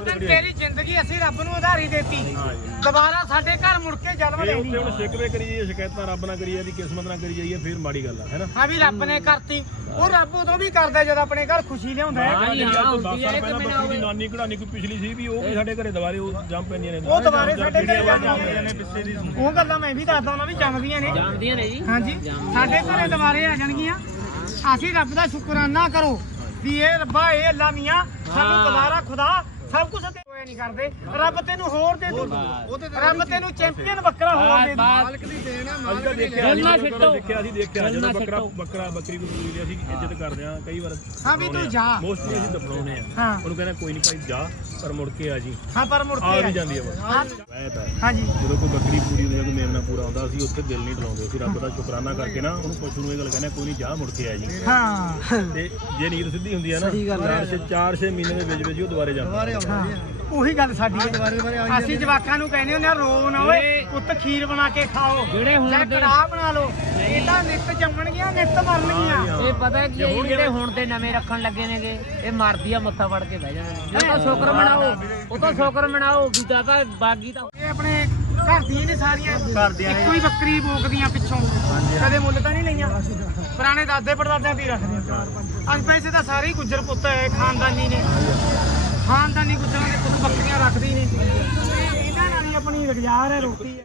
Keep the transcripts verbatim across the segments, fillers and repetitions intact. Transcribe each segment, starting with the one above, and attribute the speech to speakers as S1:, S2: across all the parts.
S1: ਦਿਨ ਤੇਰੀ ਜ਼ਿੰਦਗੀ ਅਸੀਂ ਰੱਬ ਨੂੰ ਉਧਾਰੀ ਦੇਤੀ ਦੁਬਾਰਾ ਸਾਡੇ ਘਰ ਮੁੜ ਕੇ ਜਨਮ ਲੈਣੀ
S2: ਹੁਣ ਸ਼ਿਕਵੇ ਕਰੀ ਜਾਈਏ ਸ਼ਿਕਾਇਤਾਂ ਰੱਬ ਨਾਲ ਕਰੀ ਜਾਂਦੀ ਕਿਸਮਤ ਨਾਲ ਕਰੀ ਜਾਈਏ ਫਿਰ ਮਾੜੀ ਗੱਲ ਆ ਹੈ ਨਾ
S1: ਹਾਂ ਵੀ ਰੱਬ ਨੇ ਕਰਤੀ ਉਹ ਰੱਬ ਉਦੋਂ ਵੀ ਕਰਦਾ ਜਦ ਆਪਣੇ ਘਰ ਖੁਸ਼ੀ ਲਿਆਉਂਦਾ ਹੈ
S2: ਹਾਂ ਜੀ ਹਾਂ ਹੁੰਦੀ ਹੈ ਕਿ ਮੈਨੂੰ ਦੀ ਨਾਨੀ ਕਢਾਣੀ ਕੋਈ ਪਿਛਲੀ ਸੀ ਵੀ ਉਹ ਵੀ ਸਾਡੇ ਘਰੇ ਦੁਬਾਰੇ ਉਹ ਜੰਮ ਪੈਂਦੀਆਂ ਨੇ
S1: ਉਹ ਦੁਬਾਰੇ ਸਾਡੇ ਘਰੇ ਜੰਮਦੀਆਂ ਨੇ ਪਿੱਛੇ ਦੀ ਉਹ ਗੱਲਾਂ ਮੈਂ ਵੀ ਦੱਸਦਾ ਉਹਨਾਂ ਵੀ ਜੰਮਦੀਆਂ ਨੇ
S3: ਜੰਮਦੀਆਂ ਨੇ ਜੀ
S1: ਹਾਂਜੀ ਸਾਡੇ ਘਰੇ ਦੁਬਾਰੇ ਆ ਜਾਣਗੀਆਂ ਅਸੀਂ ਰੱਬ ਦਾ ਸ਼ੁਕਰਾਨਾ ਕਰੋ ਵੀ ਇਹ ਰੱਬਾ ਇਹ ਅੱਲਾ ਮੀਆਂ ਸਾਨੂੰ ਦੁਬਾਰਾ ਖੁਦਾ ਸਭ ਕੁਝ ਤੇ ਹੋਏ ਨਹੀਂ ਕਰਦੇ ਰੱਬ ਤੈਨੂੰ ਹੋਰ ਦੇ ਦੂ ਰੱਬ ਤੈਨੂੰ ਚੈਂਪੀਅਨ ਬੱਕਰਾ ਹੋਰ ਦੇ ਦੂ
S3: ਮਾਲਕ ਦੀ ਦੇਣ ਆ ਮਾਲਕ ਦੀ ਦੇਣ
S2: ਨਾ ਛੱਡੋ ਦੇਖਿਆ ਅਸੀਂ ਦੇਖਿਆ ਜਦੋਂ ਬੱਕਰਾ ਬੱਕਰਾ ਬੱਕਰੀ ਨੂੰ ਪੂਰੀ ਅਸੀਂ ਇੱਜ਼ਤ ਕਰਦੇ ਆ ਕਈ ਵਾਰ
S1: ਹਾਂ ਵੀ ਤੂੰ ਜਾ
S2: ਮੋਸਟਲੀ ਅਸੀਂ ਦਫਨਾਉਨੇ ਆ ਉਹਨੂੰ ਕਹਿੰਦਾ ਕੋਈ ਨਹੀਂ ਭਾਈ ਜਾ ਪਰ ਮੁੜ ਕੇ ਆ ਜੀ
S1: ਹਾਂ ਪਰ ਮੁੜ ਕੇ
S2: ਆ ਵੀ ਜਾਂਦੀ ਆ
S1: ਹਾਂਜੀ
S2: ਜਦੋਂ ਕੋਈ ਬੱਕਰੀ ਪੂਰੀ ਹੁੰਦੀ ਆ ਕੋਈ ਮੇਮਣਾ ਪੂਰਾ ਹੁੰਦਾ ਅਸੀਂ ਉੱਥੇ ਦਿਲ ਨਹੀਂ ਡਲਾਉਂਦੇ ਅਸੀਂ ਰੱਬ ਦਾ ਸ਼ੁਕਰਾਨਾ ਕਰਕੇ ਨਾ ਉਹਨੂੰ ਪਸ਼ੂ ਨੂੰ ਇਹ ਗੱਲ ਕਹਿੰਦੇ ਕੋਈ ਨਹੀਂ ਜਾ ਮੁੜ ਕੇ ਆ ਜੀ
S1: ਹਾਂ
S2: ਤੇ ਜੇ ਨੀਂਦ ਸਿੱਧੀ ਹੁੰਦੀ ਆ ਨਾ ਚਾਰ ਛੇ ਮਹੀਨੇ ਦੇ ਵਿੱਚ ਵਿੱਚ ਉਹ ਦੁਬਾਰੇ ਜਾਂਦਾ
S1: ਉਹੀ ਗੱਲ ਸਾਡੀ ਹੈ ਅਸੀਂ ਜਵਾਕਾਂ ਨੂੰ ਕਹਿੰਦੇ ਹੁੰਦੇ ਆ ਰੋ ਨਾ ਓਏ ਪੁੱਤ ਖੀਰ ਬਣਾ ਕੇ ਖਾਓ
S3: ਜਿਹੜੇ ਹੁਣ
S1: ਜਾਂ ਕੜਾਹ ਬਣਾ ਲਓ ਇਹ ਤਾਂ ਨਿੱਤ ਜੰਮਣਗੀਆਂ ਨਿੱਤ ਮਰਨਗੀਆਂ
S3: ਇਹ ਪਤਾ ਕੀ ਜਿਹੜੇ ਹੁਣ ਤੇ ਨਵੇਂ ਰੱਖਣ ਲੱਗੇ ਨੇਗੇ ਇਹ ਮਰਦੀ ਆ ਮੱਥਾ ਵੜ ਕੇ ਬਹਿ ਜਾਣਗੇ ਉਹ ਤਾਂ ਸ਼ੁਕਰ ਮਨਾਓ ਉਹ ਤਾਂ ਸ਼ੁਕਰ ਮਨਾਓ ਗੀਤਾ ਤਾਂ ਬਾਗੀ ਤਾਂ
S1: ਇਹ ਆਪਣੇ ਘਰ ਦੀਆਂ ਨੇ ਸਾਰੀਆਂ ਇੱਕੋ ਹੀ ਬੱਕਰੀ ਬੋਕਦੀਆਂ ਪਿੱਛੋਂ ਕਦੇ ਮੁੱਲ ਤਾਂ ਨਹੀਂ ਲਈਆਂ ਪੁਰਾਣੇ ਦਾਦੇ ਪੜਦਾਦਿਆਂ ਦੀ ਰੱਖਦੇ ਅੱਜ ਪੈਸੇ ਤਾਂ ਸਾਰੇ ਹੀ ਗੁੱਜਰ ਪੁੱਤ ਹੈ ਖਾਨਦਾਨੀ ਨੇ ਖਾਨਦਾਨੀ ਗੁੱਜਰਾਂ ਦੇ ਪੁੱਤ ਬੱਕਰੀਆਂ ਰੱਖਦੇ ਨੇ ਇਹਨਾਂ ਨਾਲ ਹੀ ਆਪਣੀ ਰੁਜ਼ਗਾਰ ਹੈ ਰੋਟੀ ਹੈ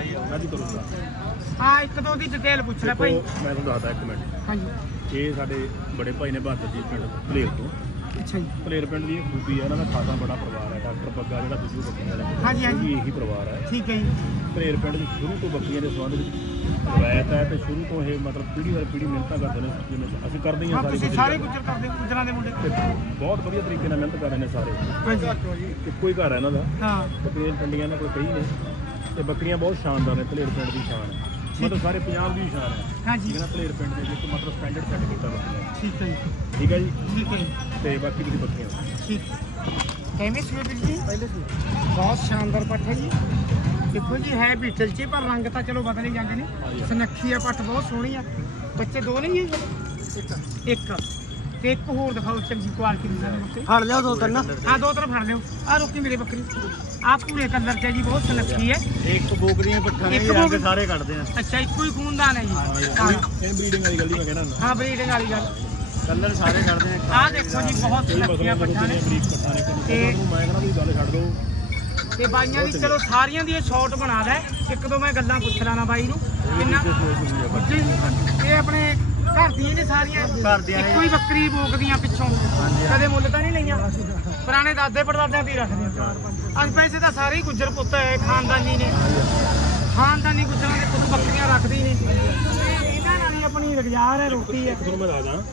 S1: ਹਾਂ ਇੱਕ ਦੋ ਦੀ ਡਿਟੇਲ ਪੁੱਛ ਲੈ ਭਾਈ
S2: ਮੈਂ ਤੁਹਾਨੂੰ ਦੱਸਦਾ ਇੱਕ ਮਿੰਟ
S1: ਹਾਂਜੀ
S2: ਇਹ ਸਾਡੇ ਬੜੇ ਭਾਈ ਨੇ ਬਹਾਦਰ ਜੀ ਪਿੰਡ ਭਲੇਰ ਤੋਂ
S1: ਅੱਛਾ ਜੀ
S2: ਭਲੇਰ ਪਿੰਡ ਦੀ ਖੂਬੀ ਹੈ ਇਹਨਾਂ ਦਾ ਖਾਸਾ ਬੜਾ ਪਰਿਵਾਰ ਹੈ ਡਾਕਟਰ ਬੱਗਾ ਜਿਹੜਾ ਦੂਜੀ ਬੱਕਰੀਆਂ ਵਾਲਾ
S1: ਹਾਂਜੀ ਹਾਂਜੀ
S2: ਇਹੀ ਪਰਿਵਾਰ ਹੈ
S1: ਠੀਕ ਹੈ ਜੀ
S2: ਭਲੇਰ ਪਿੰਡ ਦੀ ਸ਼ੁਰੂ ਤੋਂ ਬੱਕਰੀਆਂ ਦੇ ਸੰਬੰਧ ਵਿੱਚ ਰਵਾਇਤ ਹੈ ਤੇ ਸ਼ੁਰੂ ਤੋਂ ਇਹ ਮਤਲਬ ਪੀੜ੍ਹੀ ਦਰ ਪੀੜ੍ਹੀ ਮਿਹਨਤਾਂ ਕਰਦੇ ਨੇ ਜਿਵੇਂ ਅਸੀਂ ਕਰਦੇ ਹੀ ਹਾਂ
S1: ਤੁਸੀਂ ਸਾਰੇ ਗੁੱਜਰ ਕਰਦੇ ਗੁੱਜਰਾਂ ਦੇ ਮੁੰਡੇ
S2: ਬਹੁਤ ਵਧੀਆ ਤਰੀਕੇ ਨਾਲ ਮਿਹਨਤ ਕਰ ਰਹੇ ਨੇ ਸਾਰੇ ਇੱਕੋ ਹੀ ਘਰ ਹੈ ਇਹਨਾਂ ਦਾ
S1: ਹਾਂ
S2: ਬੱਕਰੀਆਂ ਟੰਡੀਆਂ ਨੇ ਕੋਈ ਕਈ ਨੇ ਤੇ ਬੱਕਰੀਆਂ ਬਹੁਤ ਸ਼ਾਨਦਾਰ ਨੇ ਭਲੇਰ ਪਿੰਡ ਦੀ ਸ਼ਾਨ ਹੈ ਮਤਲਬ ਸਾਰੇ ਪੰਜਾਬ ਦੀ ਸ਼ਾਨ ਹੈ
S1: ਹਾਂਜੀ
S2: ਇਹਨਾਂ ਭਲੇਰ ਪਿੰਡ ਦੇ ਵਿੱਚ ਮਤਲਬ ਸਟੈਂਡਰਡ ਸੈੱਟ ਕੀਤਾ ਬੱਕਰੀਆਂ
S1: ਠੀਕ ਹੈ ਜੀ
S2: ਠੀਕ ਹੈ ਜੀ
S1: ਠੀਕ ਹੈ
S2: ਤੇ ਬਾਕੀ ਦੀ ਬੱਕਰੀਆਂ
S1: ਠੀਕ ਕਿਵੇਂ ਸੀ ਵੀਰ ਜੀ ਪਹਿਲੇ ਸੀ ਬਹੁਤ ਸ਼ਾਨਦਾਰ ਪੱਠ ਹੈ ਜੀ ਦੇਖੋ ਜੀ ਹੈ ਬੀਟਲ ਚ ਪਰ ਰੰਗ ਤਾਂ ਚਲੋ ਬਦਲ ਹੀ ਜਾਂਦੇ ਨੇ ਸੁਨੱਖੀ ਆ ਪੱਠ ਬਹੁਤ ਸੋਹਣੀ ਆ ਬੱਚੇ ਦੋ ਨਹੀਂ ਜੀ ਇੱਕ ਤੇ ਇੱਕ ਹੋਰ ਦਿਖਾਓ ਚੰਗੀ ਕੁਆਲਿਟੀ ਦੀ ਸਾਨੂੰ
S4: ਫੜ ਲਿਓ ਦੋ ਤਿੰਨ
S1: ਹਾਂ ਦੋ ਤਿੰਨ ਫੜ ਲਿਓ ਆ ਰੋਕੀ ਮੇਰੇ ਬੱਕਰੀ ਆ ਪੂਰੇ ਕਲਰ ਚ ਜੀ ਬਹੁਤ ਸੁਨੱਖੀ ਹੈ
S4: ਇੱਕ ਬੋਕ ਦੀਆਂ ਪੱਠਾਂ ਨੇ ਰੰਗ ਸਾਰੇ ਕੱਢਦੇ ਆ
S1: ਅੱਛਾ ਇੱਕੋ ਹੀ ਖੂਨਦਾਨ ਹੈ ਜੀ
S2: ਇਹ ਬਰੀਡਿੰਗ ਵਾਲੀ ਗੱਲ ਹੀ ਮੈਂ ਕਹਿਣਾ ਹੁੰਦਾ
S1: ਹਾਂ ਬਰੀਡਿੰਗ ਵਾਲੀ ਗੱਲ
S4: ਕਲਰ ਸਾਰੇ ਕੱਢਦੇ ਨੇ
S1: ਆ ਦੇਖੋ ਜੀ ਬਹੁਤ ਸੁਨੱਖੀਆਂ ਪੱਠਾਂ ਨੇ
S2: ਬਰੀਕ ਪੱਠਾਂ ਨੇ ਤੇ ਮੈਂ ਕਹਿੰਦਾ ਵੀ ਗੱਲ ਛੱਡ ਦਿਓ
S1: ਤੇ ਬਾਈਆਂ ਦੀ ਚਲੋ ਸਾਰੀਆਂ ਦੀ ਇਹ ਸ਼ਾਰਟ ਬਣਾ ਲੈ ਇੱਕ ਦੋ ਮੈਂ ਗੱਲਾਂ ਪੁੱਛ ਲੈਣਾ ਬਾਈ ਨੂੰ ਕਿੰਨਾ ਇਹ ਆਪਣੇ ਘਰ ਦੀਆਂ ਨੇ ਸਾਰੀਆਂ ਇੱਕੋ ਹੀ ਬੱਕਰੀ ਬੋਕਦੀਆਂ ਪਿੱਛੋਂ ਕਦੇ ਮੁੱਲ ਤਾਂ ਨਹੀਂ ਲਈਆਂ ਪੁਰਾਣੇ ਦਾਦੇ ਪੜਦਾਦਿਆਂ ਦੀ ਰੱਖਦੇ ਅੱਜ ਪੈਸੇ ਤਾਂ ਸਾਰੇ ਹੀ ਗੁੱਜਰ ਪੁੱਤ ਹੈ ਖਾਨਦਾਨੀ ਨੇ ਖਾਨਦਾਨੀ ਗੁੱਜਰਾਂ ਦੇ ਪੁੱਤ ਬੱਕਰੀਆਂ ਰੱਖਦੇ ਨੇ ਇਹਨਾਂ ਨਾਲ ਹੀ ਆਪਣੀ ਰੁਜ਼ਗਾਰ ਹੈ ਰੋਟੀ ਹੈ
S2: ਤੁਹਾਨੂੰ ਮੈਂ ਦੱਸਦਾ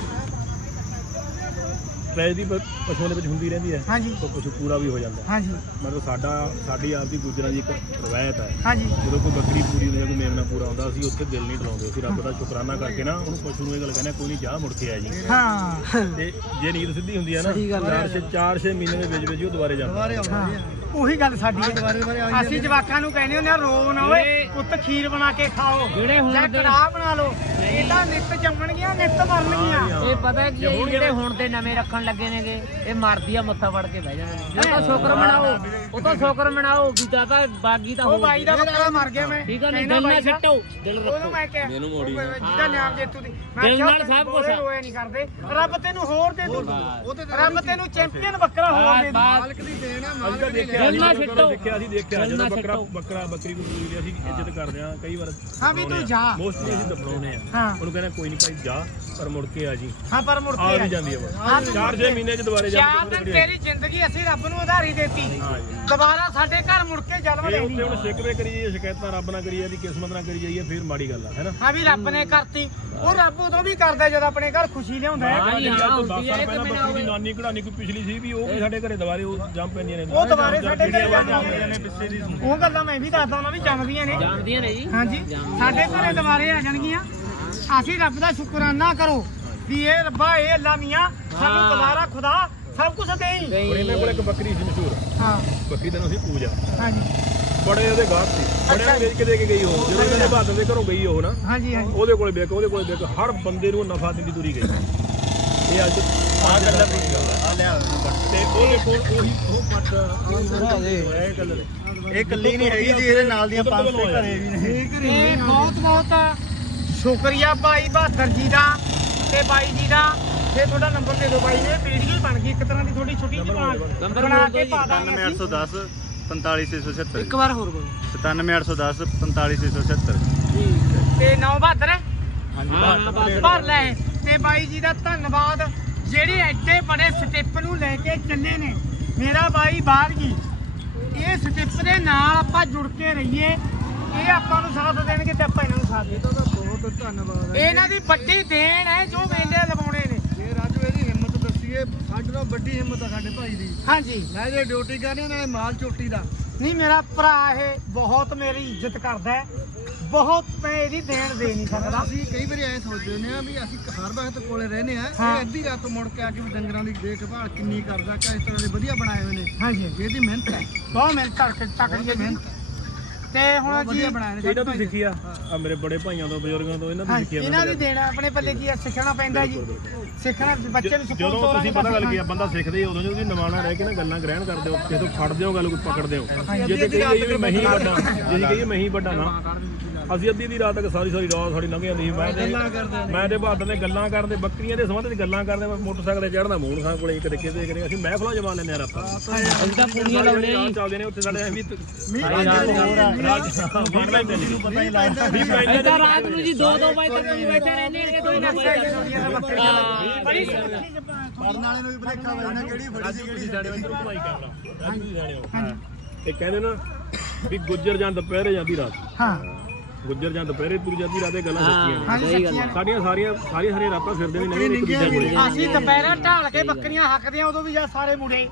S2: ਟ੍ਰੈਜਡੀ ਪਸ਼ੂਆਂ ਦੇ ਵਿੱਚ ਹੁੰਦੀ ਰਹਿੰਦੀ ਹੈ
S1: ਹਾਂਜੀ
S2: ਤਾਂ ਪਸ਼ੂ ਪੂਰਾ ਵੀ ਹੋ ਜਾਂਦਾ
S1: ਹਾਂਜੀ
S2: ਮਤਲਬ ਸਾਡਾ ਸਾਡੀ ਆਪਦੀ ਗੁੱਜਰਾਂ ਦੀ ਇੱਕ ਰਵਾਇਤ ਹੈ
S1: ਹਾਂਜੀ
S2: ਜਦੋਂ ਕੋਈ ਬੱਕਰੀ ਪੂਰੀ ਹੁੰਦੀ ਹੈ ਕੋਈ ਮੇਮਣਾ ਪੂਰਾ ਹੁੰਦਾ ਅਸੀਂ ਉੱਥੇ ਦਿਲ ਨਹੀਂ ਡਲਾਉਂਦੇ ਅਸੀਂ ਰੱਬ ਦਾ ਸ਼ੁਕਰਾਨਾ ਕਰਕੇ ਨਾ ਉਹਨੂੰ ਪਸ਼ੂ ਨੂੰ ਇਹ ਗੱਲ ਕਹਿੰਦੇ ਕੋਈ ਨਹੀਂ ਜਾ ਮੁੜ ਕੇ ਆ ਜੀ
S1: ਹਾਂ
S2: ਤੇ ਜੇ ਨੀਂਦ ਸਿੱਧੀ ਹੁੰਦੀ ਹੈ ਨਾ ਚਾਰ ਛੇ ਚਾਰ ਛੇ ਮਹੀਨੇ ਦੇ ਵਿੱਚ ਵਿੱਚ ਉਹ ਦੁਬਾਰੇ ਜਾਂਦਾ
S1: ਉਹੀ ਗੱਲ ਸਾਡੀ ਹੈ ਅਸੀਂ ਜਵਾਕਾਂ ਨੂੰ ਕਹਿੰਦੇ ਹੁੰਦੇ ਆ ਰੋ ਨਾ ਓਏ ਪੁੱਤ ਖੀਰ ਬਣਾ ਕੇ ਖਾਓ
S3: ਜਿਹੜੇ ਹੁਣ
S1: ਜਾਂ ਕੜਾਹ ਬਣਾ ਲਓ ਇਹ ਤਾਂ ਨਿੱਤ ਜੰਮਣਗੀਆਂ ਨਿੱਤ ਮਰਨਗੀਆਂ
S3: ਇਹ ਪਤਾ ਕੀ ਜਿਹੜੇ ਹੁਣ ਤੇ ਨਵੇਂ ਰੱਖਣ ਲੱਗੇ ਨੇਗੇ ਇਹ ਮਰਦੀ ਆ ਮੱਥਾ ਵੜ ਕੇ ਬਹਿ ਜਾਣਗੇ ਉਹ ਤਾਂ ਸ਼ੁਕਰ ਮਨਾਓ ਉਹ ਤਾਂ ਸ਼ੁਕਰ ਮਨਾਓ ਗੀਤਾ ਤਾਂ ਬਾਗੀ ਤਾਂ
S1: ਉਹ ਬਾਈ ਦਾ ਬੱਕਰਾ ਮਰ ਗਿਆ ਮੈਂ
S3: ਠੀਕ ਆ ਨਾ ਦਿਲ ਨਾਲ ਛੱਟੋ ਦਿਲ
S1: ਉਹਨੂੰ
S3: ਰੱਖੋ
S1: ਮੈਂ ਕਿਹਾ
S2: ਮੈਨੂੰ ਮੋੜੀ
S1: ਜਿਹਦਾ ਨਾਮ ਜੇਤੂ ਦੀ
S3: ਦਿਲ ਨਾਲ ਸਭ ਕੁਛ
S1: ਹੋਏ ਨਹੀਂ ਕਰਦੇ ਰੱਬ ਤੈਨੂੰ ਹੋਰ ਦੇ ਦੂ ਰੱਬ ਤੈਨੂੰ ਚੈਂਪੀਅਨ ਬੱਕਰਾ ਹੋਰ ਦੇ ਦੂ
S4: ਮਾਲਕ ਦੀ ਦੇਣ ਆ ਮਾਲਕ ਦੀ ਦੇਣ
S3: ਦਿਲ ਨਾਲ ਛੱਡੋ
S2: ਦੇਖਿਆ ਅਸੀਂ ਦੇਖਿਆ ਜਦੋਂ ਬੱਕਰਾ ਬੱਕਰਾ ਬੱਕਰੀ ਨੂੰ ਪੂਰੀ ਅਸੀਂ ਇੱਜ਼ਤ ਕਰਦੇ ਆ ਕਈ ਵਾਰ
S1: ਹਾਂ ਵੀ ਤੂੰ ਜਾ
S2: ਮੋਸਟਲੀ ਅਸੀਂ ਦਫਨਾਉਨੇ ਆ
S1: ਹਾਂ
S2: ਉਹਨੂੰ ਕਹਿੰਦਾ ਕੋਈ ਨਹੀਂ ਭਾਈ ਜਾ ਪਰ ਮੁੜ ਕੇ ਆ ਜੀ
S1: ਹਾਂ ਪਰ ਮੁੜ
S2: ਆ
S1: ਕੇ
S2: ਵੀ ਜਾਂਦੀ ਆ ਚਾਰ ਛੇ ਮਹੀਨੇ ਚ ਦੁਬਾਰੇ
S1: ਚਾਰ ਦਿਨ ਤੇਰੀ ਜ਼ਿੰਦਗੀ ਅਸੀਂ ਰੱਬ ਨੂੰ ਉਧਾਰੀ ਦੇਤੀ ਦੁਬਾਰਾ ਸਾਡੇ ਘਰ ਮੁੜ ਕੇ ਜਨਮ ਲੈਣੀ
S2: ਹੁਣ ਸ਼ਿਕਵੇ ਕਰੀ ਜਾਈਏ ਸ਼ਿਕਾਇਤਾਂ ਰੱਬ ਨਾਲ ਕਰੀ ਜਾਂਦੀ ਕਿਸਮਤ ਨਾਲ ਕਰੀ ਜਾਈਏ ਫਿਰ ਮਾੜੀ ਗੱਲ ਆ ਹੈ ਨਾ
S1: ਹਾਂ ਵੀ ਰੱਬ ਨੇ ਕਰਤੀ ਉਹ ਰੱਬ ਉਦੋਂ ਵੀ ਕਰਦਾ ਜਦ ਆਪਣੇ ਘਰ ਖੁਸ਼ੀ ਲਿਆਉਂਦਾ ਹੈ
S3: ਹਾਂ ਜੀ ਹਾਂ ਹੁੰਦੀ ਹੈ ਕਿ
S2: ਬੱਕਰੀ ਦੀ ਨਾਨੀ ਕਢਾਣੀ ਕੋਈ ਪਿਛਲੀ ਸੀ ਵੀ ਉਹ ਵੀ ਸਾਡੇ ਘਰੇ ਦੁਬਾਰੇ ਉਹ ਜੰਮ ਪੈਂਦੀਆਂ ਨੇ
S1: ਉਹ ਦੁਬਾਰੇ ਸਾਡੇ ਘਰੇ ਜੰਮਦੀਆਂ ਨੇ ਪਿੱਛੇ ਦੀ ਉਹ ਗੱਲਾਂ ਮੈਂ ਵੀ ਦੱਸਦਾ ਉਹਨਾਂ ਵੀ ਜੰਮਦੀਆਂ ਨੇ
S3: ਜਾਣਦੀਆਂ ਨੇ ਜੀ
S1: ਹਾਂਜੀ ਸਾਡੇ ਘਰੇ ਦੁਬਾਰੇ ਆ ਜਾਣਗੀਆਂ ਅਸੀਂ ਰੱਬ ਦਾ ਸ਼ੁਕਰਾਨਾ ਕਰੋ ਵੀ ਇਹ ਰੱਬਾ ਇਹ ਅੱਲਾ ਮੀਆਂ ਸਾਨੂੰ ਦੁਬਾਰਾ ਖੁਦਾ ਸਭ ਕੁਝ ਦੇਈ
S2: ਇਹਨਾਂ ਕੋਲ ਇੱਕ ਬੱਕਰੀ ਸੀ ਮਸ਼ਹੂਰ
S1: ਹਾਂ
S2: ਬੱਕਰੀ ਦਾ ਨਾਮ ਸੀ ਪੂਜਾ
S1: ਹਾਂਜੀ
S2: ਬੜੇ ਉਹਦੇ ਗਾਹਕ ਸੀ ਬੜਿਆਂ ਨੂੰ ਵੇਚ ਕੇ ਦੇ ਕੇ ਗਈ ਉਹ ਜਦੋਂ ਇਹਨੇ ਬਹਾਦਰ ਦੇ ਘਰੋਂ ਗਈ ਉਹ ਨਾ
S1: ਹਾਂਜੀ ਹਾਂਜੀ
S2: ਉਹਦੇ ਕੋਲੇ ਵੇਖ ਉਹਦੇ ਕੋਲੇ ਵੇਖ ਹਰ ਬੰਦੇ ਨੂੰ ਨਫਾ ਦਿੰਦੀ ਤੁਰੀ ਗਈ ਇਹ ਅੱਜ
S4: ਆ ਕਲਰ ਦੀ ਆ ਲਿਆ
S2: ਤੇ ਉਹ ਦੇਖੋ ਉਹੀ ਉਹ ਪੱਟ ਇਹ ਕਲਰ
S4: ਇਹ ਕੱਲੀ ਨਹੀਂ ਹੈਗੀ ਜੀ, ਇਹਦੇ ਨਾਲ ਦੀਆਂ ਪੰਜ ਛੇ ਘਰੇ ਵੀ ਨੇ।
S1: ਤੇ ਬਹੁਤ ਬਹੁਤ ਸ਼ੁਕਰੀਆ ਭਾਈ ਬਹਾਦਰ ਜੀ ਦਾ ਤੇ ਬਾਈ ਜੀ ਦਾ। ਤੇ ਤੁਹਾਡਾ ਨੰਬਰ ਦੇ ਦਿਓ ਬਾਈ ਨੇ, ਵੀਡੀਓ ਬਣ ਗਈ ਇੱਕ ਤਰ੍ਹਾਂ ਦੀ ਤੁਹਾਡੀ ਛੋਟੀ ਦੁਕਾਨ ਬਣਾ ਕੇ ਪਾ ਦਾਂਗੇ
S4: ਸਤਾਨਵੇਂ ਅੱਠ ਸੌ ਦਸ ਪੰਤਾਲੀ ਛੇ ਸੌ ਛਿਹੱਤਰ
S1: ਇੱਕ ਵਾਰ ਹੋਰ ਬੋਲੋ।
S4: ਸਤਾਨਵੇਂ ਅੱਠ ਸੌ ਦਸ ਪੰਤਾਲੀ ਛੇ ਸੌ ਛਿਹੱਤਰ
S1: ਤੇ ਨੌ ਬਹਾਦਰ ਹੈ
S2: ਹਾਂਜੀ
S1: ਭਰ ਲੈ। ਤੇ ਬਾਈ ਜੀ ਦਾ ਧੰਨਵਾਦ ਜਿਹੜੇ ਐਡੇ ਬੜੇ ਸਟੈਪ ਨੂੰ ਲੈ ਕੇ ਚੱਲੇ ਨੇ। ਮੇਰਾ ਬਾਈ ਬਾਹਰ ਜੀ ਇਹ ਸਟੈਪ ਦੇ ਨਾਲ ਆਪਾਂ ਜੁੜ ਕੇ ਰਹੀਏ, ਇਹ ਆਪਾਂ ਨੂੰ ਸਾਥ ਦੇਣਗੇ ਤੇ ਆਪਾਂ ਇਹਨਾਂ ਨੂੰ ਸਾਥ ਦੇ।
S4: ਬਹੁਤ ਧੰਨਵਾਦ
S1: ਇਹਨਾਂ ਦੀ ਵੱਡੀ ਦੇਣ ਹੈ ਜੋ ਮੇਲੇ ਲਵਾਉਣੇ ਨੇ।
S4: ਇਹ ਰਾਜੂ ਇਹਦੀ ਹਿੰਮਤ ਦੱਸੀਏ, ਸਾਡੇ ਨਾਲ ਵੱਡੀ ਹਿੰਮਤ ਆ ਸਾਡੇ ਭਾਈ ਦੀ।
S1: ਹਾਂਜੀ
S4: ਮੈਂ ਜੇ ਡਿਊਟੀ ਕਰਨੀ ਨਾਲੇ ਮਾਲ ਚੋਟੀ ਦਾ।
S1: ਨਹੀਂ ਮੇਰਾ ਭਰਾ ਇਹ ਬਹੁਤ ਮੇਰੀ ਇੱਜ਼ਤ ਕਰਦਾ ਹੈ, ਬਹੁਤ ਮੈਂ ਇਹਦੀ ਦੇਣ ਦੇ ਨਹੀਂ ਸਕਦਾ।
S4: ਅਸੀਂ ਕਈ ਵਾਰੀ ਐ ਸੋਚਦੇ ਹੁੰਦੇ ਆ ਵੀ ਅਸੀਂ ਹਰ ਵਕਤ ਕੋਲੇ ਰਹਿੰਦੇ ਆ,
S1: ਹਾਂ।
S4: ਇਹ ਅੱਧੀ ਰਾਤ ਤੋਂ ਮੁੜ ਕੇ ਆ ਕੇ ਵੀ ਡੰਗਰਾਂ ਦੀ ਦੇਖਭਾਲ ਕਿੰਨੀ ਕਰਦਾ, ਕਿਸ ਤਰ੍ਹਾਂ ਦੇ ਵਧੀਆ ਬਣਾਏ ਹੋਏ ਨੇ।
S1: ਹਾਂਜੀ
S4: ਇਹਦੀ ਮਿਹਨਤ ਹੈ,
S1: ਬਹੁਤ ਮਿਹਨਤ ਕਰਕੇ ਤੱਕੜੀ ਹੈ
S4: ਮਿਹਨਤ
S1: ਤੇ ਹੁਣ ਜੀ
S4: ਵਧੀਆ ਬਣਾਏ ਨੇ।
S2: ਇਹਨਾਂ ਤੋਂ ਸਿੱਖੀ ਆ ਆ ਮੇਰੇ ਬੜੇ ਭਾਈਆਂ ਤੋਂ ਬਜ਼ੁਰਗਾਂ ਤੋਂ ਇਹਨਾਂ ਤੋਂ ਸਿੱਖੀ ਆ
S1: ਇਹਨਾਂ ਦੀ ਦੇਣ ਹੈ। ਆਪਣੇ ਪੱਲੇ ਕੀ ਹੈ, ਸਿੱਖਣਾ ਪੈਂਦਾ ਜੀ, ਸਿੱਖਣਾ ਬੱਚੇ ਨੂੰ ਸਕੂਲ
S2: ਜਦੋਂ ਤੁਸੀਂ ਪਤਾ ਗੱਲ ਕੀ ਆ, ਬੰਦਾ ਸਿੱਖਦੇ ਹੀ ਉਦੋਂ ਜਦੋਂ ਤੁਸੀਂ ਨਿਮਾਣਾ ਰਹਿ ਕੇ ਨਾ ਗੱਲਾਂ ਗ੍ਰਹਿਣ ਕਰਦੇ ਹੋ, ਕਿਸੇ ਤੋਂ ਫੜਦੇ ਹੋ ਗੱਲ ਕੋਈ ਪਕੜਦੇ ਹੋ। ਜੇ ਤੇ ਕਹੀਏ ਵੀ ਮੈਂ ਹੀ ਵੱਡਾ, ਜੇ ਕਹੀਏ ਮੈਂ ਹੀ ਵੱਡਾ ਨਾ, ਅਸੀਂ ਅੱਧੀ ਦੀ ਰਾਤ ਤੱਕ ਸਾਰੀ ਸਾਰੀ ਰਾਤ ਸਾਡੀ ਲੰਘ ਜਾਂਦੀ ਸੀ। ਮੈਂ ਤੇ ਮੈਂ ਤੇ ਬਹਾਦਰ ਨੇ ਗੱਲਾਂ ਕਰਦੇ, ਬੱਕਰੀਆਂ ਦੇ ਸੰਬੰਧ ਵਿੱਚ ਗੱਲਾਂ ਕਰਦੇ। ਮੈਂ ਮੋਟਰਸਾਈਕਲ ਤੇ ਚੜ੍ਹਦਾ ਮੂਹਣ ਖਾਂ ਕੋਲੇ ਕਦੇ ਕਿਤੇ ਕਦੇ ਅਸੀਂ ਮਹਿਫਲਾਂ ਜਮਾ ਲੈਂਦੇ ਆ ਆਪਾਂ।
S3: ਅਸੀਂ ਤਾਂ ਪੂਰੀਆਂ ਲਾਉਣੇ ਜੀ।
S2: ਚੱਲਦੇ ਨੇ ਉੱਥੇ ਸਾਡੇ ਵੀ
S4: ਨੂੰ ਪਤਾ ਹੀ ਲੱਗਦਾ।
S3: ਅਸੀਂ ਤਾਂ ਰਾਤ ਨੂੰ ਜੀ ਦੋ ਦੋ ਵਜੇ ਤੱਕ ਵੀ ਬੈਠੇ ਰਹਿੰਦੇ ਨੇ, ਕੋਈ ਨਾ ਕੋਈ
S1: ਬੜੀ
S4: ਫੜਨ ਵਾਲੇ ਨੂੰ ਵੀ ਭੁਲੇਖਾ ਹੋ ਜਾਂਦਾ ਕਿਹੜੀ ਫੜੀ ਸੀ ਕਿਹੜੀ
S2: ਸਾਡੇ ਅੰਦਰ ਘੁਮਾਈ ਕੈਮਰਾ ਰਾਜੂ ਤੁਸੀਂ ਜਾਣਿਓ। ਇਹ ਕਹਿੰਦੇ ਨਾ ਵੀ ਗੁੱਜਰ ਜਾਂ ਦੁਪਹਿਰੇ ਜਾਂਦੀ ਰਾਤ,
S1: ਹਾਂ
S2: ਗੁੱਜਰ ਜਾਂ ਦੁਪਹਿਰੇ ਤੁਰ ਜਾਂਦੀ ਰਾਤ, ਇਹ ਗੱਲਾਂ ਸੱਚੀਆਂ ਨੇ।
S1: ਹਾਂਜੀ ਸੱਚੀਆਂ ਨੇ।
S2: ਸਾਡੀਆਂ ਸਾਰੀਆਂ ਸਾਰੀਆਂ ਸਾਰੀਆਂ ਰਾਤਾਂ ਫਿਰਦੇ ਵੀ ਨਹੀਂ ਇੱਕ ਦੂਜੇ ਕੋਲੇ।
S1: ਅਸੀਂ ਦੁਪਹਿਰਾਂ ਢਾਲ ਕੇ ਬੱਕਰੀਆਂ ਹੱਕਦੇ ਆ, ਉਦੋਂ ਵੀ ਜਾ ਸਾਰੇ ਮੁੰਡੇ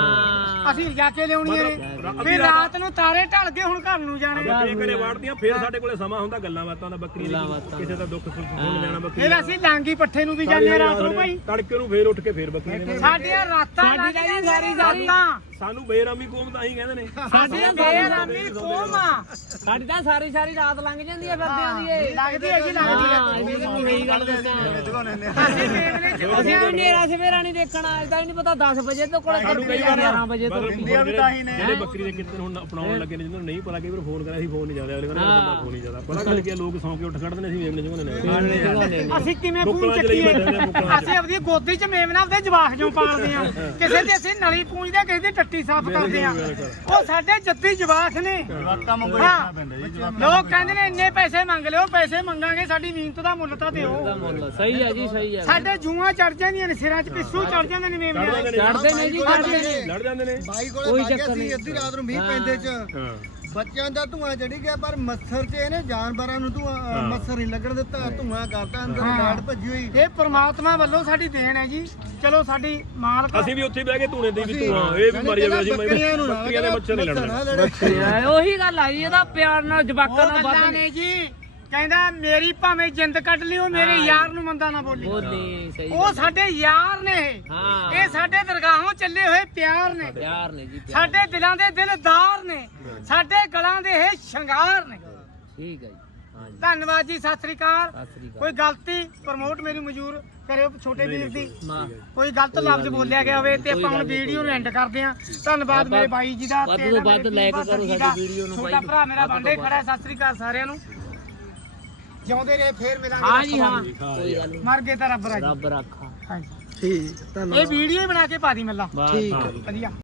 S3: ਹਾਂ
S1: ਅਸੀਂ ਲਿਜਾ ਕੇ ਲਿਆਉਣੀਆਂ ਨੇ। ਫਿਰ ਰਾਤ ਨੂੰ ਤਾਰੇ ਢਲ ਕੇ ਹੁਣ ਘਰ ਨੂੰ ਜਾਣੇ।
S2: ਬੱਕਰੀਆਂ ਘਰੇ ਵਾੜਦੀਆਂ, ਫਿਰ ਸਾਡੇ ਕੋਲੇ ਸਮਾਂ ਹੁੰਦਾ ਗੱਲਾਂ ਬਾਤਾਂ ਦਾ, ਬੱਕਰੀ ਦੀ ਕਿਸੇ ਦਾ ਦੁੱਖ ਸੁੱਖ ਸੁਣ ਲੈਣਾ ਬੱਕਰੀ।
S1: ਫਿਰ ਅਸੀਂ ਲਾਂਗੀ ਪੱਠੇ ਨੂੰ ਵੀ ਜਾਂਦੇ ਆ ਰਾਤ ਨੂੰ ਭਾਈ।
S2: ਤੜਕੇ ਨੂੰ ਫੇਰ ਉੱਠ ਕੇ ਫੇਰ ਬੱਕਰੀ ਨੇ
S1: ਸਾਡੀਆਂ ਰਾਤਾਂ ਲੱਗਦੀਆਂ ਸਾਰੀ ਰਾਤਾਂ।
S2: ਸਾਨੂੰ ਬੇਰਾਮੀ ਕੌਮ ਤਾਂ ਹੀ ਕਹਿੰਦੇ ਨੇ।
S1: ਸਾਡੀਆਂ ਬੇਰਾਮੀ ਕੋਮ ਆ
S3: ਸਾਡੀ ਤਾਂ ਸਾਰੀ ਸਾਰੀ ਰਾਤ ਲੰਘ ਜਾਂਦੀ ਹੈ ਫਿਰਦਿਆਂ ਦੀ ਇਹ।
S1: ਲੱਗਦੀ ਹੈ ਜੀ ਲੱਗਦੀ ਹੈ।
S3: ਹਾਂ ਇਹ ਤਾਂ ਸਹੀ ਗੱਲ ਦੱਸਾਂ।
S1: ਅਸੀਂ ਮੇਵਨੇ ਚ
S3: ਅਸੀਂ ਉਹ ਨੇਰਾ ਸਵੇਰਾ ਨਹੀਂ ਦੇਖਣਾ, ਇਦਾਂ ਹੀ ਨਹੀਂ ਪਤਾ ਦਸ ਵਜੇ ਤੋਂ ਕੋਲੇ
S2: ਸਾਨੂੰ ਕਈ ਵਾਰ
S3: ਗਿਆਰਾਂ ਵਜੇ ਤੋਂ।
S2: ਜਿਹੜੇ ਬੱਕਰੀ ਦੇ ਕਿੱਤੇ ਹੁਣ ਅਪਣਾਉਣ ਲੱਗੇ ਨੇ, ਜਿਹਨਾਂ ਨੂੰ ਨਹੀਂ ਪਤਾ, ਕਈ ਵਾਰ ਫੋਨ ਕਰਿਆ, ਅਸੀਂ ਫੋਨ ਨਹੀਂ ਜਾਂਦੇ, ਅਗਲੇ ਕਹਿੰਦੇ ਬੰਦਾ ਫੋਨ ਨਹੀਂ ਜਾਂਦਾ। ਪਤਾ ਗੱਲ ਕੀ ਆ, ਲੋਕ ਸੌਂ ਕੇ ਉੱਠ ਖੜਦੇ ਨੇ, ਅਸੀਂ ਵੇਖਣੇ ਚਾਹੁੰਦੇ ਨੇ।
S1: ਅਸੀਂ ਕਿਵੇਂ ਪੂੰਝ ਚੱਕੀਏ? ਅਸੀਂ ਆਪਣੀ ਗੋਦੀ ਚ ਮੇਵਨਾ ਉਹਦੇ ਜਵਾਖ ਜੋ ਪਾਲਦੇ ਆ। ਕਿਸੇ ਦੇ ਅਸੀਂ ਨਲੀ ਪੂੰਝਦੇ, ਕਿਸੇ ਦੀ ਟੱਟੀ ਸਾਫ਼ ਕਰਦੇ ਆ। ਉਹ ਸਾਡੇ ਜੱਦੀ ਜਵਾਖ ਨੇ। ਹਾਂ ਲੋਕ ਕਹਿੰਦੇ ਨੇ ਇੰਨੇ ਪੈਸੇ ਮੰਗ ਲਿਓ, ਪੈਸੇ ਮੰਗਾਂਗੇ, ਸਾਡੀ ਮਿਹਨਤ ਦਾ ਮੁੱਲ ਤਾਂ ਦਿਓ।
S3: ਸਹੀ ਹੈ ਜੀ, ਸਹੀ ਹੈ।
S1: ਸਾਡੇ ਜੂਆਂ ਚੜ ਜਾਂਦੀਆਂ ਨੇ, ਸਿਰਾਂ 'ਚ ਪਿੱਸੂ ਚੜ ਜਾਂਦੇ ਨੇ ਮੇਵਨੇ।
S3: ਚੜਦੇ ਨੇ ਜੀ, ਚੜਦੇ ਨੇ।
S2: ਲੜ ਜਾਂਦੇ ਨੇ।
S4: ਬਾਈ ਕੋਲੇ ਬਾਗਿਆ ਸੀ ਅੱਧੀ ਰਾਤ ਨੂੰ ਮੀਂਹ ਪੈਂਦੇ ਚ
S2: ਹਾਂ
S4: ਬੱਚਿਆਂ ਦਾ ਧੂਆਂ ਚੜੀ ਗਿਆ, ਪਰ ਮੱਛਰ ਚ ਇਹਨੇ ਜਾਨਵਰਾਂ ਨੂੰ ਧੂਆਂ ਮੱਛਰ ਨਹੀਂ ਲੱਗਣ ਦਿੱਤਾ, ਧੂਆਂ ਕਰਤਾ, ਅੰਦਰ ਲਾਈਟ ਭੱਜੀ ਹੋਈ।
S1: ਇਹ ਪ੍ਰਮਾਤਮਾ ਵੱਲੋਂ ਸਾਡੀ ਦੇਣ ਹੈ ਜੀ। ਚਲੋ ਸਾਡੀ ਮਾਲਕ
S2: ਅਸੀਂ ਵੀ ਉੱਥੇ ਬਹਿ ਕੇ ਧੂਣੇ ਦੀ ਵੀ ਧੂਆਂ, ਇਹ ਵੀ ਮਰ ਜਾਵੇ, ਅਸੀਂ
S4: ਬੱਕਰੀਆਂ ਨੂੰ
S2: ਬੱਕਰੀਆਂ ਦੇ ਮੱਛਰ ਨਹੀਂ ਲੜਨਾ।
S3: ਉਹੀ ਗੱਲ ਆ ਜੀ, ਇਹਦਾ ਪਿਆਰ ਨਾਲ ਜਵਾਕਾਂ ਨਾਲ
S1: ਗੱਲਾਂ
S3: ਵੱਧ
S1: ਨੇ ਜੀ। ਕਹਿੰਦਾ ਮੇਰੀ ਭਾਵੇਂ ਜਿੰਦ ਕੱਢ ਲਿਓ, ਮੇਰੇ ਯਾਰ ਨੂੰ ਮੰਦਾ ਨਾ ਬੋਲੀ।
S3: ਬੋਲੀ ਸਹੀ।
S1: ਉਹ ਸਾਡੇ ਯਾਰ ਨੇ,
S3: ਹਾਂ
S1: ਇਹ ਸਾਡੇ ਦਰਗਾਹੋਂ ਚੱਲੇ ਹੋਏ ਪਿਆਰ ਨੇ,
S3: ਪਿਆਰ ਨੇ ਜੀ, ਪਿਆਰ।
S1: ਸਾਡੇ ਦਿਲਾਂ ਦੇ ਦਿਲਦਾਰ ਨੇ, ਸਾਡੇ ਗਲਾਂ ਦੇ ਇਹ ਸ਼ਿੰਗਾਰ ਨੇ।
S3: ਠੀਕ ਹੈ ਜੀ, ਹਾਂ ਜੀ।
S1: ਧੰਨਵਾਦ ਜੀ, ਸਤਿ ਸ੍ਰੀ ਅਕਾਲ।
S3: ਸਤਿ ਸ੍ਰੀ ਅਕਾਲ।
S1: ਕੋਈ ਗਲਤੀ ਪ੍ਰਮੋਟ ਮੇਰੀ ਮਨਜ਼ੂਰ ਕਰਿਓ ਛੋਟੇ ਵੀਰ ਦੀ,
S3: ਮਾਂ
S1: ਕੋਈ ਗਲਤ ਲਫ਼ਜ਼ ਬੋਲਿਆ ਗਿਆ ਹੋਵੇ ਤੇ ਆਪਾਂ ਹੁਣ ਵੀਡੀਓ ਨੂੰ ਐਂਡ ਕਰਦੇ ਹਾਂ। ਧੰਨਵਾਦ ਮੇਰੇ ਬਾਈ ਜੀ ਦਾ।
S3: ਵੱਧ ਤੋਂ ਵੱਧ ਲਾਈਕ ਕਰੋ ਸਾਡੀ ਵੀਡੀਓ ਨੂੰ
S1: ਛੋਟਾ ਭਰਾ ਮੇਰਾ ਬਾਂਡੇ ਖੜਾ। ਸਤਿ ਸ੍ਰੀ ਅਕਾਲ ਸਾਰਿਆਂ ਨੂੰ। ਜਿਉਂਦੇ ਰਹੇ ਫੇਰ ਮਿਲਾਂਗੇ।
S3: ਹਾਂ ਜੀ ਹਾਂ, ਕੋਈ ਗੱਲ ਨਹੀਂ।
S1: ਮਰ ਗਏ ਤਾਂ ਰੱਬ ਰਾਜੀ।
S3: ਰੱਬ ਰੱਖਾ।
S1: ਹਾਂਜੀ
S4: ਠੀਕ
S1: ਇਹ ਵੀਡੀਓ ਹੀ ਬਣਾ ਕੇ ਪਾ ਦੀ ਮਿਲਾਂ।
S3: ਠੀਕ
S1: ਵਧੀਆ।